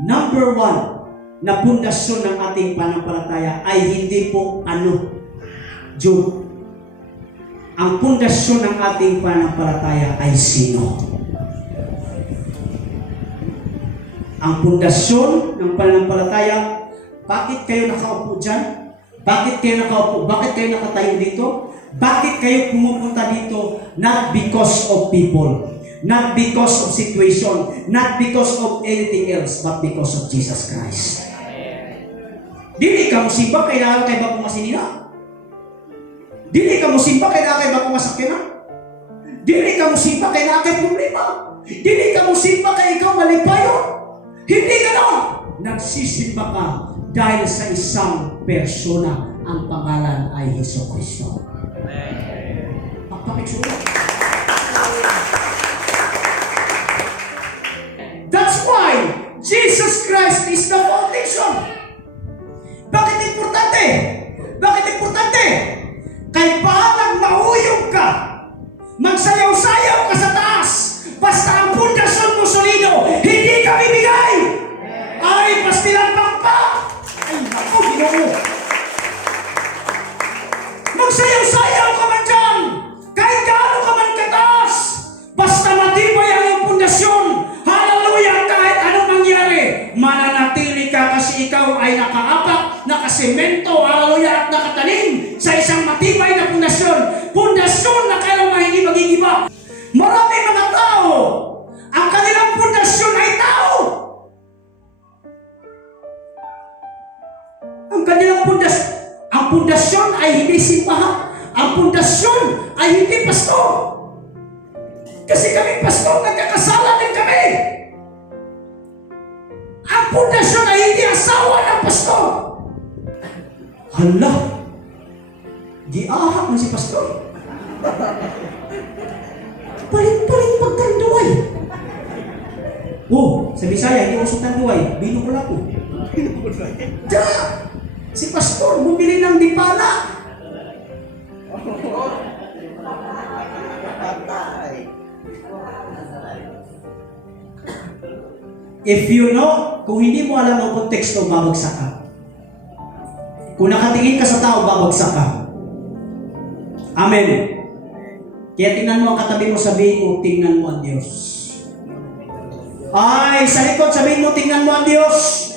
Number one na pundasyon ng ating pananampalataya ay hindi po Job. Ang pundasyon ng ating pananampalataya ay sino? Ang pundasyon ng pananampalataya, bakit kayo nakaupo dyan? Bakit kayo nakaupo? Bakit kayo nakatayo dito? Bakit kayo pumupunta dito? Not because of people, not because of situation, not because of anything else, but because of Jesus Christ. Dili ka musimba kailangan kay bagong masinina. Dili ka musimba kailangan kay bagong masakyanan. Dili ka musimba kailangan kay problema. Dili ka musimba kay ikaw malipayo. Hindi ganon. Nagsisimba ka dahil sa isang persona. Ang pangalan ay Jesucristo. Pagpakiksura. That's why Jesus Christ is the foundation. Bakit importante? Bakit importante? Kay paanang mauyog ka, magsayaw-sayaw ka sa taas, basta ang pundasyon mo solido, hindi ka bibigay. Ay, pastilan pa. Ay, naku, Ginoo. Magsayaw-sayaw ka man dyan, kahit gaano ka man kataas, basta matibay ang iyong pundasyon. Hallelujah, kahit anong mangyari, mananatili ka kasi ikaw ay nakaapak, nakasemento, hallelujah, at nakatanim sa isang matibay na pundasyon. Pundasyon na kailangan hindi magigiba. Marami mga tao, ang kanilang pundasyon ay tao. Ang pundasyon ay hindi simbahan. Ang pundasyon ay hindi pastor. Kasi kami pastor, nagkakasala din kami. Ang pundasyon ay hindi asawa ng pastor. Hala, giahak mo si pastor. Paling-paling pagtanduay. Oh, sa Bisaya, hindi usok tanduay. Binukula ko. Da! Si pastor, bumili ng dipala. If you know, kung hindi mo alam ang konteksto, babagsak ka. Kung nakatingin ka sa tao, babagsak ka. Amen. Kaya tingnan mo ang katabi mo, sabihin mo, tingnan mo ang Diyos. Ay, sa likod, sabihin mo, tingnan mo ang Diyos.